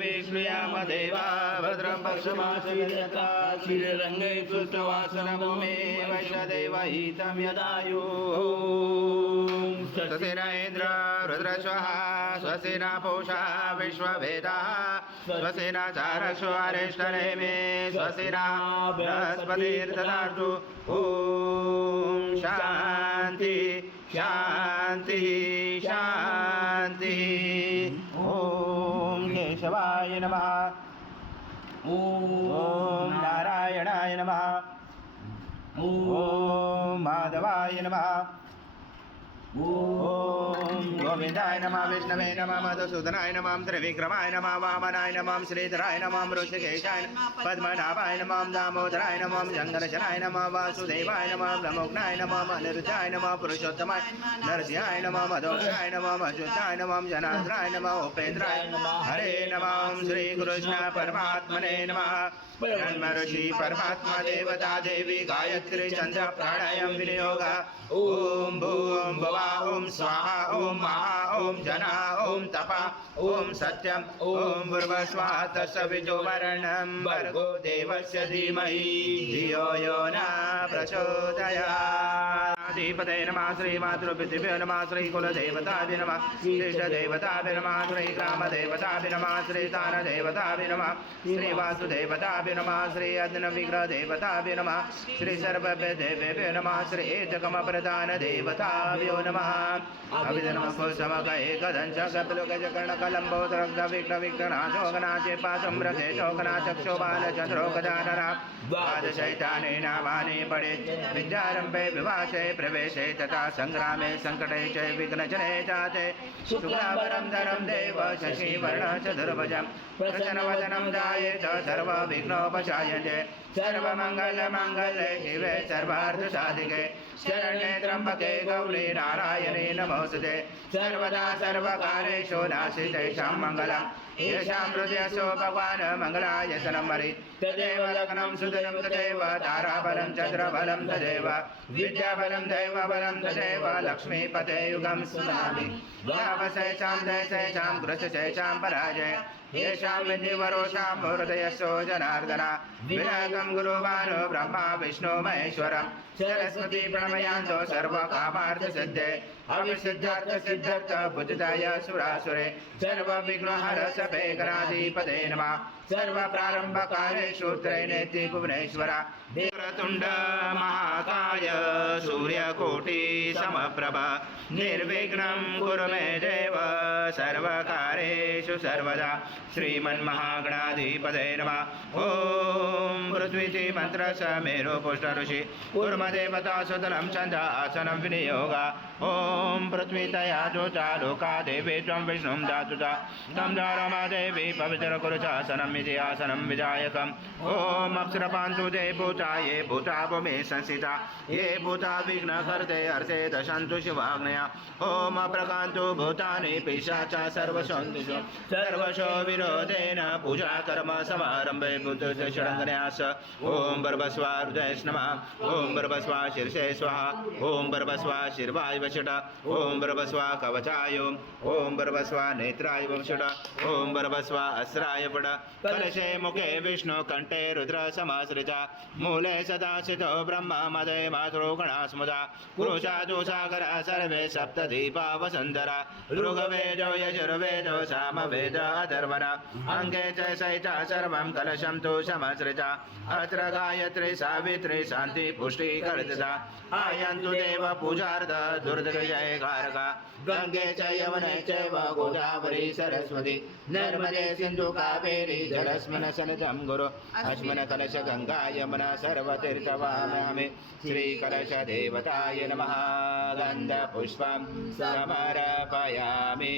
विक्ष्णुयाम देवा भद्रं पक्षमाशयता श्रीरङ्गे सुष्ठुवासनभूमे वैश्वदेवहितं यदायुः स्वस्ति न इन्द्र रुद्रश्वः स्वस्ति न पूषा विश्ववेदाः स्वस्ति न चारक्षो अरिष्टनेमे स्वस्ति न बृहस्पतिर्दधातु ॐ शान्ति शान्ति शान्ति ॐ केशवाय नमः ॐ नारायणाय नमः ॐ माधवाय नमः ॐ गोविन्दाय नमः विष्णवे नमः मधुसूदनाय नमः त्रिविक्रमाय नमः वामनाय नमः श्रीधराय नमः ऋषिकेशाय नमः पद्मनाभाय नमः दामोदराय नमः जङ्गलशनाय नमः वासुदेवाय नमः ब्रह्मोग्नाय नमः अनिरुद्धाय नमः पुरुषोत्तमाय नरसिंहाय नमः मधोक्षाय नमः अच्युताय नमः जनार्दनाय नमः उपेन्द्राय हरे नमः श्रीकृष्ण परमात्मने नमः ब्रह्म ऋषि परमात्मा देवता देवी गायत्री चंद्र प्राणायाम विनियोग ओम भूम भवा ओम स्वाहा ओम महा ओम जना ओम तपा ओम सत्यम ओम भूर्भुवः तत्सवितुर् वरेण्यं भर्गो देवस्य धीमहि धियो यो न प्रचोदयात् अधिपते नमः श्रीमातृपितृभ्यो नमः श्रीकुलदेवताभ्यो नमः श्रीष्टदेवताभ्यो नमः श्रीग्रामदेवताभ्यो नमः श्रीस्थानदेवताभ्यो नमः श्रीवासुदेवताभ्यो नमः श्री अग्निविग्रहदेवताभ्यो नमः श्री सर्वदेवेभ्यो नमः श्री एकमप्रधानदेवताभ्यो नमः अभिधनमकुसुमकैकदंशकपिलुकजकर्णकलम्बोदरग्धविघ्नविघ्नाशोकनाचेपाशं द्वादशैताने नामानि पठेत् विद्यारम्भे विवासे प्रवेशे तथा संग्रामे संकटे च विघ्नजने जाते शुक्लाभरं धरं देव शशिवर्णं चतुर्भुजं प्रसन्नवदनं ध्यायेत् सर्वविघ्नोपशायते सर्वमङ्गलमङ्गले शिवे सर्वार्थसाधिके शरण्ये त्र्यम्बके गौरी नारायणे नमोस्तुते सर्वदा सर्वकारेषु नास्तितेषां मङ्गलं येषां हृदयसो भगवान् मङ्गलाय सनमरि तदेव लग्नं सुदिनं तदेव ताराबलं चन्द्रबलं तदेव विद्याबलं दैवबलं तदेव लक्ष्मीपते युगं सुनामि द्वावशेषां दशेषां कृशेषां पराजय येषां विधिवरोषां हृदयसो जनार्दन विनायकं गुरुवानो ब्रह्मा विष्णु महेश्वरं सरस्वती प्रणमयान्तो सर्वकामार्थसिद्धे अविसिद्धार्थसिद्धार्थ बुद्धिदाय सुरासुरे सर्वविघ्नहरसभे गणाधिपते नमः सर्वप्रारम्भकारेषु त्रैनेति भुवनेश्वर वक्रतुण्ड महाकाय सूर्यकोटि समप्रभ निर्विघ्नं कुरु मे देव सर्वकारेषु सर्वदा श्रीमन्महागणाधिपते नमः ॐ पृथ्वीति मन्त्रस्य मेरु पुष्टऋषि कूर्मदेवता सुतलं छन्द आसनं विनियोग ॐ पृथ्वीतया जोता लोका देवी त्वं विष्णुं दातुता तं रमादेवी पवित्र कुरु चासनम् इति आसनं विधायकम् ॐ अप्सरपान्तु ते भूता ये भूता भूमि संस्थिता ये भूता विघ्नहर्ते अर्थे दशन्तु शिवाग्नया ॐ अप्रकान्तु भूतानि पिशाचा सर्वशोऽन्तिषु सर्वशो विरोधेन पूजा कर्म समारम्भे भूतस्य षडङ्गन्यास ॐ भर्भस्वा हृदये नमः ॐ भर्भस्वा शीर्षे स्वाहा ॐ भर्भस्वा शिर्वाय वषट ॐ भर्भस्वा कवचाय ॐ भर्भस्वा नेत्राय वंशट ॐ भर्भस्वा अस्राय पड कलशे मुखे विष्णु कंठे रुद्र समाश्रिता मूले सदा स्थितो ब्रह्म मदे मातृ गणास्मदा पुरुषादु सागर सर्वे सप्तदीपा वसुन्धरा ऋग्वेदो यजुर्वेदो सामवेद अथर्वण अंगे च सहिता सर्वं कलशं तु समाश्रिता अत्र गायत्री सावित्री शान्ति पुष्टि कर्तृता आयन्तु देव पूजार्थ दुर्दशयकारक गंगे च यमुने चैव गोदावरी सरस्वती नर्मदे सिन्धु कावेरी जलस्मिन् सन्निधं गुरु अस्मिन् कलश गंगा यमुना सर्वतीर्थवामि श्रीकलश देवताय नमः गन्धपुष्पं समर्पयामि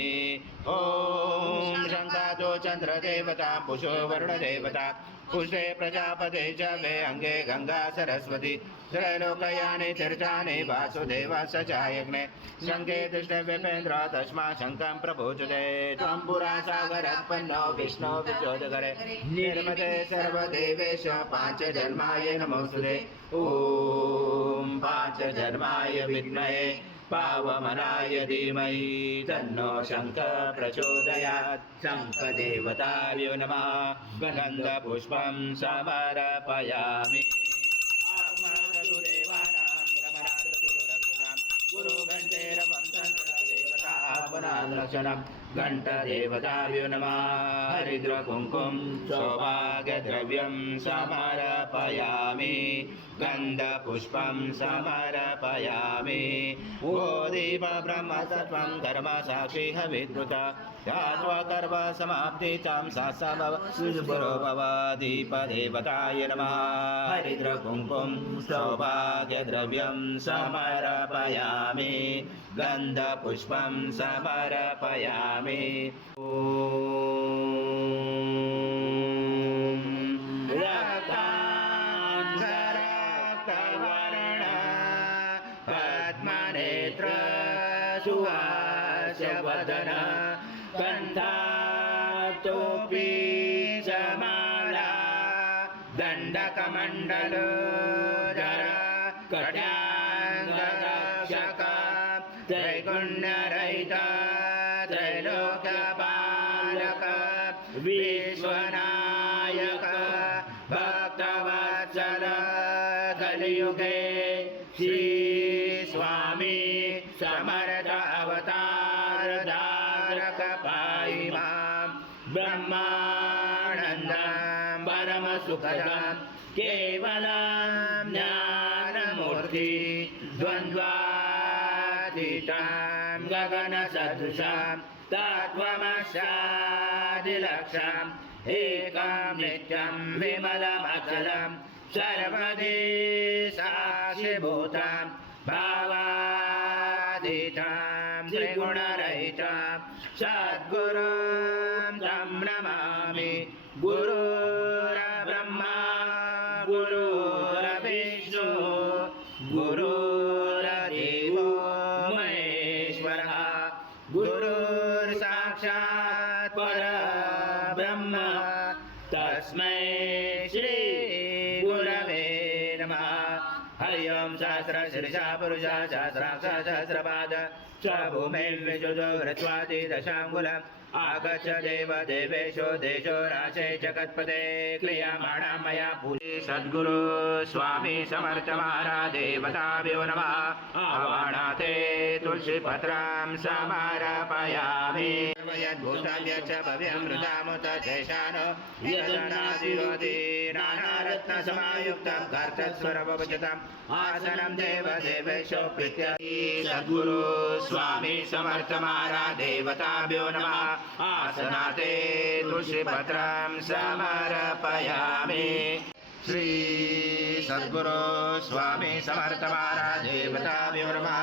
ॐ शङ्कातो चन्द्रदेवता पुषो वरुणदेवता पुष्टे प्रजापते च वे अंगे गंगा सरस्वती त्रैलोकयानि तीर्थानि वासुदेव स चायग्ने शङ्के दृष्टे विपेन्द्र तस्मा शङ्कं प्रभोचते त्वं पुरा सागरपन्नो विष्णो विचोदकरे निर्मते सर्वदेवेश पाञ्चजन्माय नमोस्तुते ॐ पाञ्चजन्माय विद्महे पावमनाय धीमहि तन्नो शङ्खः प्रचोदयात् शङ्खदेवताभ्यो नमः गन्धपुष्पं समर्पयामि घंटदेवताभ्यो नमः हरिद्रकुङ्कुम सौभाग्यद्रव्यं समर्पयामि गन्धपुष्पं समर्पयामि ओ दीप ब्रह्मसत्त्वं कर्मसाक्षी हविद्रुता ध्यात्वा कर्मसमाप्तिचां सात्सभव भव दीपदेवताय नमः हरिद्रकुङ्कुम सौभाग्यद्रव्यं समर्पयामि गन्धपुष्पं समर्पयामि ॐ रक्ताङ्गरक्तवर्ण पद्मनेत्र सुहास्यवदन कण्ठातोऽपि समाला दण्डकमण्डलोदर कट्याङ्गरक्षक त्रैगुण्यरहित त्रैलोक्यपालक विश्वनायक भक्तवत्सल कलियुगे श्री स्वामी समर्थ अवतार धारक पाहि मां ब्रह्मानन्दं परमसुखदं केवलं ज्ञानमूर्ति द्वन्द्वातीतं गगनसदृशं तत्त्वमस्यादिलक्ष्यम् एकं नित्यं विमलमचलं सर्वदि साक्षिभूतं भावातीतं त्रिगुणरहितं सद्गुरुं तं नमामि गुरुर्ब्रह्मा गुरुर्विष्णु गुरुर्देवो महेश्वरः गुरुर्साक्षात् परब्रह्म तस्मै श्री गुरवे नमः हरि ओं सहस्रशीर्षा पुरुषा सहस्राक्ष सहस्रपाद स्वभूमिर्विशुजो हृत्वादि दशाङ्गुलम् आगच्छ देव देवेशो देशो राशे जगत्पते क्रियमाणा मया पूजे सद्गुरु स्वामी समर्थ महाराज देवताभ्यो नमः आवाहनाते तुलसीपत्रं समर्पयामि यद्भूतं यच्च भव्यमृतामुत शेषान् यदनादिरोधि नानारत्नसमायुक्तं कर्तस्वरवभजतम् आसनं देव देवेशो प्रीत्या सद्गुरु स्वामी समर्थ महाराज देवताभ्यो नमः आसनाते तुलसीपत्रं समर्पयामि श्री सद्गुरु स्वामी समर्थ महाराज देवताभ्यो नमः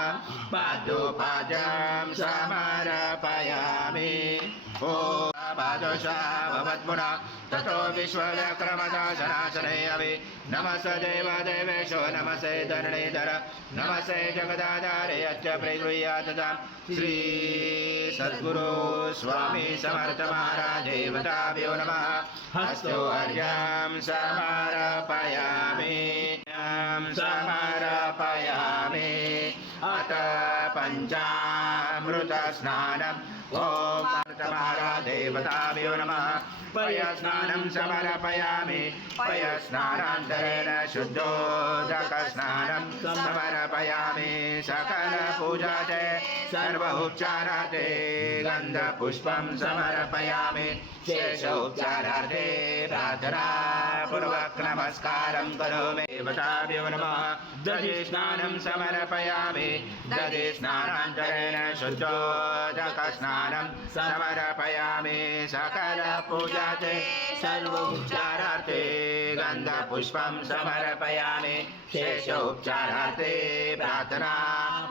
पादोपाद्यं समर्पयामि ॐ पादोषा भवत्पुनः ततो विश्वव्याक्रमदाशनाशने अभि नमस्ते देवदेवेशो नमस्ते धरणीधर नमस्ते जगदाधारे यच्च प्रगृह्यात् श्री सद्गुरु स्वामी समर्थ महाराज देवताभ्यो नमः हस्तो अर्घ्यं समर्पयामि समर्पयामि अथ पञ्चामृतस्नानम् ॐ महाराज देवताभ्यो नमः पयस्नानं समर्पयामि पयस्नानान्तरेण शुद्धोदकस्नानं समर्पयामि सकलपूजा च सर्वोपचारार्थे गन्धपुष्पं समर्पयामि शेषोपचारार्थे प्रार्थनापूर्वक नमस्कारं करोमि देवताभ्यो नमः दधिस्नानं समर्पयामि दधिस्नानान्तरेण शुद्धोदकस्नानं समर्पयामि सकलपूजा सर्वोपचारार्थे गन्धपुष्पं समर्पयामि शेषोपचारार्थे प्रार्थना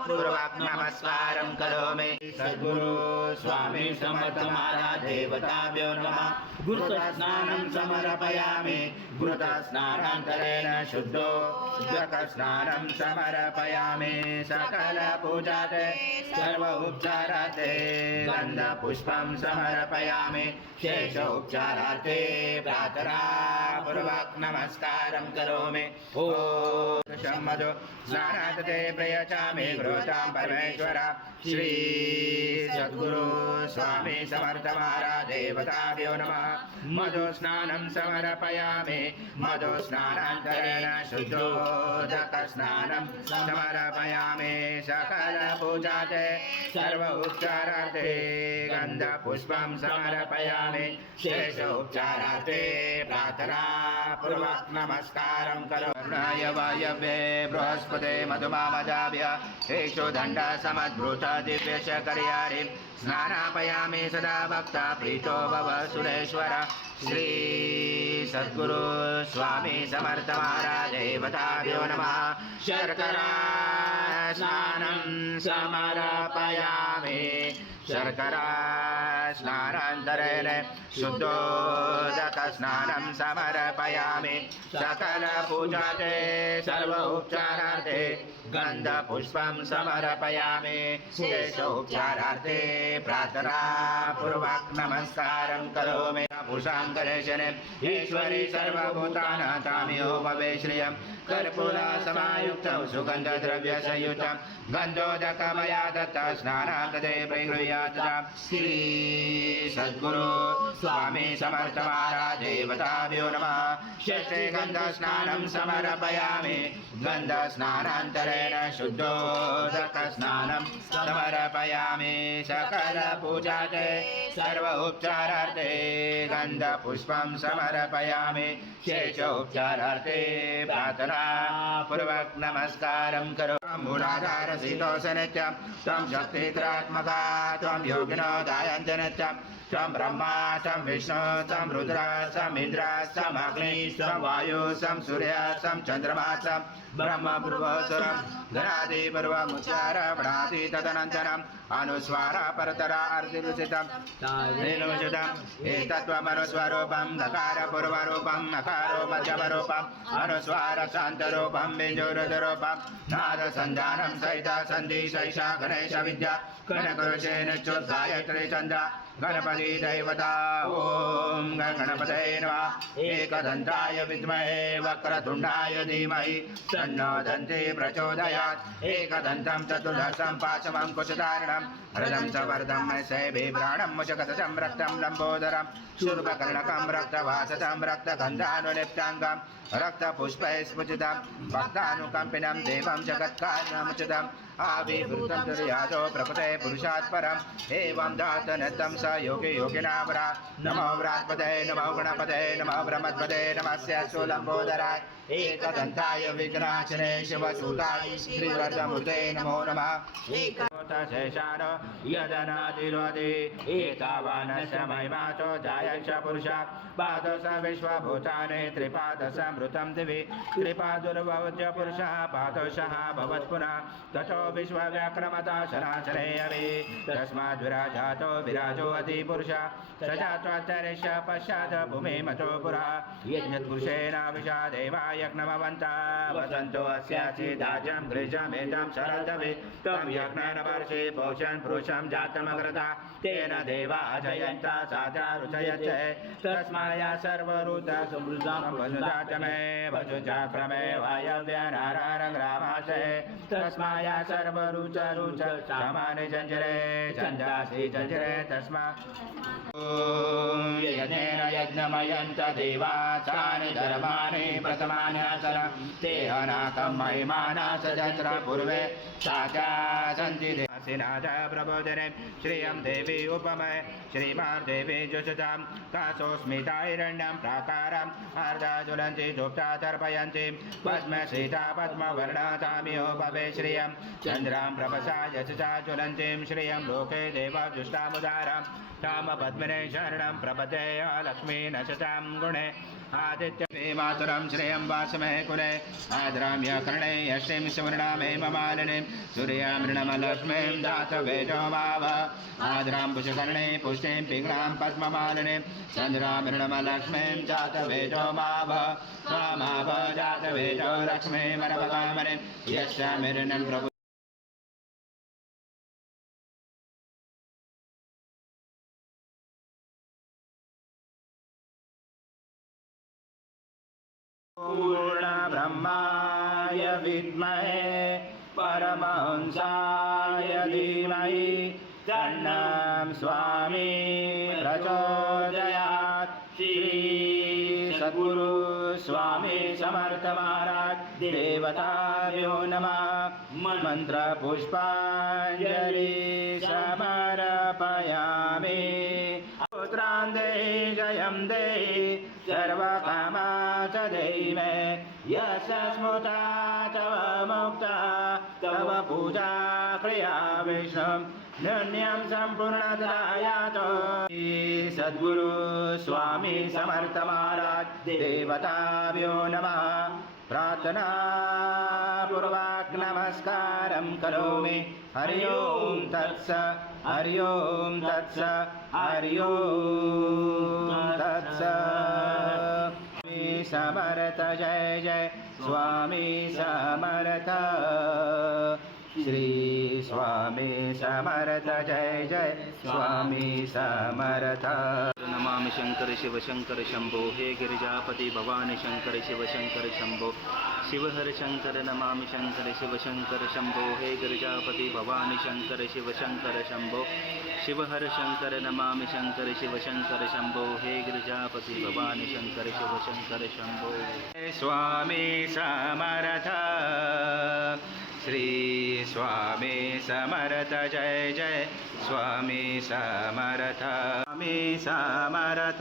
पूर्वक नमस्कारं करोमि सद्गुरु स्वामी समर्थ महाराज देवताभ्यो नमः घृतस्नानं समर्पयामि घृतस्नानान्तरेण शुद्धोदकस्नानं समर्पयामि सकलपूजा सर्वोपचारार्थे गन्धपुष्पं समर्पयामि शेषोपचारार्थे प्रार्थना पूर्वक नमस्कारं करोमि ॐ शम्मदो स्नानात् ते प्रयचामि पुरुषोत्तम परमेश्वर श्री सद्गुरु स्वामी समर्थ महाराज देवताभ्यो नमः। मधु स्नानं समर्पयामि मधु स्नानान्तरेण शुद्धोदक स्नानं समर्पयामि सकल पूजाते सर्व उपचारार्थे गंध पुष्पं समर्पयामि शेष उपचारार्थे प्रार्थना पूर्वक नमस्कारं करोमि। वायव्ये बृहस्पते मधुमामजाभ्य हेषु दण्ड समद्भूत दिव्यशकर्यारि स्नानापयामि सदा भक्ता प्रीतो भव सुरेश्वर श्री सद्गुरु स्वामी समर्थ महाराज देवताभ्यो नमः। शर्करा स्नानं समर्पयामि शर्करा स्नानान्तरेण शुद्धोदक स्नानं समर्पयामि सकल पूजाते सर्व उपचारार्थे गंध पुष्पं समर्पयामि शेष उपचारार्थे प्रार्थना पूर्वक नमस्कारं करोमि। पुरुषां गणेशने ईश्वरी सर्वभूतानां तामियो भवे श्रियं कर्पूरा समायुक्तौ सुगन्धद्रव्यसंयुतं गन्धोदकमया दत्ता स्नानाङ्गते प्रगृह्यात् श्री सद्गुरु स्वामी समर्थ महाराज देवताभ्यो नमः। षष्ठे गन्धस्नानं समर्पयामि गन्धस्नानान्तरेण शुद्धोदक स्नानं समर्पयामि सकल पूजाते सर्व उपचारार्थे गंध पुष्पं समर्पयामि शेष उपचारार्थे प्रार्थना पूर्वक नमस्कारं करोमि। मूलाधार शीतोष नित्यं त्वं शक्तिधरात्मका त्वं योगिनो दायन्ति नित्यं त्वं ब्रह्मा त्वं विष्णु त्वं रुद्र त्वं इन्द्र त्वं अग्नि त्वं वायु त्वं सूर्य त्वं चन्द्रमा त्वं ब्रह्म पूर्वस्वरं धनादि पूर्वमुच्चारणि तदनन्तरम् अनुस्वार परतरा अर्धिरुचितं नीलोचितम् एतत्त्वमनुस्वरूपं दकार पूर्वरूपं नकारो मध्यमरूपम् अनुस्वार शान्तरूपं बिन्दुरुद्ररूपं नाद सञ्जानं सहित सन्धि सैषा गणेश विद्या गणगुरुशेन गायत्री चन्द्र गणपति दैवता ओम गणपतये नमः। एकदन्ताय विद्महे वक्रतुण्डाय धीमहि तन्नो दन्ती प्रचोदयात्। एकदन्तं चतुर्दशं पाशमं कुशधारणं रजं च वर्धं शैबिभ्राणं मुचकतचं रक्तं लम्बोदरं शूर्पकर्णकं रक्तवासतं रक्तगन्धानुलिप्ताङ्गं रक्तपुष्पैः स्फुटितं भक्तानुकम्पिनं देवं जगत्कारणमुचितम् आविवृतं तुर्यादो प्रकृते पुरुषात् परम् एवं दातनतं स योगी योगिनावरा। नमो व्रात्पदे नमो गणपते नमो ब्रह्मपदे नमस्य सुलम्बोदराय एकदन्ताय विघ्नाशने शिवसूताय श्रीवर्धमूर्ते नमो नमः। शेषान यदनादिरोधि एतावानस्य महिमातो जायश्च पुरुषा पादश विश्वभूतानि त्रिपादसमृतं दिवि त्रिपादुर्भवत्य पुरुषः पादशः भवत्पुनः ततो विश्वव्याक्रमता शनाचरे अभि तस्माद् विराजातो विराजो अधिपुरुषः स जात्वान्तरिक्ष पश्चात् भूमिमतो पुरा यज्ञपुरुषेण विशा देवा यज्ञमवन्तः वसन्तो अस्याचिदाजं गृहमेतं शरदभि तं यज्ञेन वर्षे पोषन् पुरुषं जातमग्रता तेन देवा जयन्ता साचा रुचयच्च तस्माया सर्वऋत समृद्धामे वजुचाक्रमे वायव्यनारायणग्रामाशे तस्माया सर्वरुच रुच सामान्य जंजरे चंदासी जंजरे तस्मा यज्ञेन यज्ञमयन्त देवा तानि धर्माणि प्रथमानि आचरन् ते अनाकं महिमाना सजत्र पूर्वे साचा सन्ति देवासिनाथ प्रबोधने श्रियं देवी उपमय श्रीमान् देवी जुषतां कासोस्मिताहिरण्यं प्राकारम् अर्धा ज्वलन्ति जोप्ता तर्पयन्ति पद्मसीता पद्मवर्णतामियो भवे श्रियं चन्द्रां प्रभसा यशसा ज्वलन्तीं श्रियं लोके देवजुष्टामुदारां ताम पद्मिने शरणं प्रपदे लक्ष्मी नशतां गुणे आदित्य मातरं श्रेयं वासमे कुले आद्राम्य कर्णे यष्टिं सुवर्णामे ममालिनीं सूर्यामृणमलक्ष्मीं दातवेदो माव आद्रां पुष्कर्णे पुष्टिं पिङ्गलां पद्ममालिनीं चन्द्रामृणमलक्ष्मीं जातवेदो माव माव जातवेदो लक्ष्मीमरवकामनीं यस्यामृणं प्रभु पूर्ण ब्रह्माय विद्महे परमहंसाय धीमहि तन्नं स्वामी प्रचोदयात्। श्री सद्गुरु स्वामी समर्थ महाराज देवताभ्यो नमः। मंत्र पुष्पांजलि समर्पयामि। पुत्रां देहि जयं देहि सर्वकामाच देहि मे। यस्य स्मृता तव मुक्ता तव पूजा क्रिया विष्णु धन्यं संपूर्णतयातो। सद्गुरु स्वामी समर्थ महाराज देवताभ्यो नमः। प्रार्थना पूर्वक नमस्कारं करोमि। हरि ओम तत्सत् हरि ओम तत्सत् हरि ओम तत्सत्। स्वामी समर्थ जय जय स्वामी समर्थ। श्री स्वामी समर्थ जय जय स्वामी समर्थ। नमामि शंकर शिव शंकर शंभो। हे गिरिजापति भवानी शंकर शिव शंकर शंभो। शिवहर शंकर नमामि शंकर शिव शंकर शंभो। हे गिरिजापति भवानी शंकर शिव शंकर शंभो। शिवहर शंकर नमामि शंकर शिव शंकर शंभो। हे गिरिजापति भवानी शंकर शिव शंकर शंभो। स्वामी समर्थ। श्री स्वामी समर्थ जय जय स्वामी समर्थ। स्वामी समर्थ।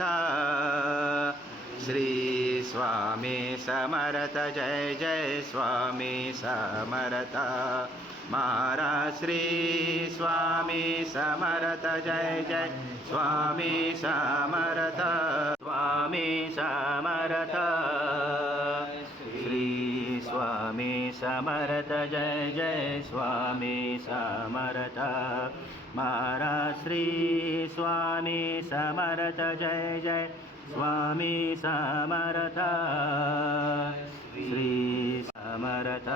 श्री स्वामी समर्थ जय जय स्वामी समर्थ। महाराज श्री स्वामी समर्थ जय जय स्वामी समर्थ। स्वामी समर्थ। श्री स्वामी समर्थ जय जय स्वामी समर्थ। महाराज श्री स्वामी समर्थ जय जय स्वामी समर्थ। श्री समर्थ।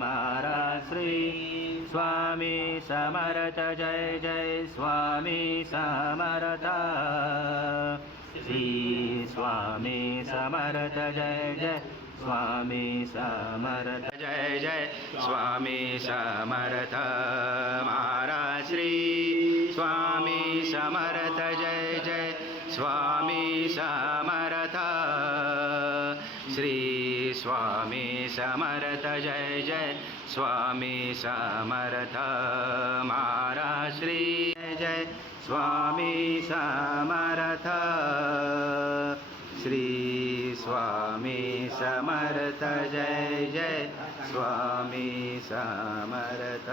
महाराज श्री स्वामी समर्थ जय जय स्वामी समर्थ। श्री स्वामी समर्थ जय जय स्वामी समर्थ। जय जय स्वामी समर्थ। महाराज श्री स्वामी समर्थ जय जय स्वामी समर्थ। श्री स्वामी समर्थ जय जय स्वामी समर्थ। महाराज श्री जय जय स्वामी समर्थ। श्री स्वामी समर्थ जय जय स्वामी समर्थ।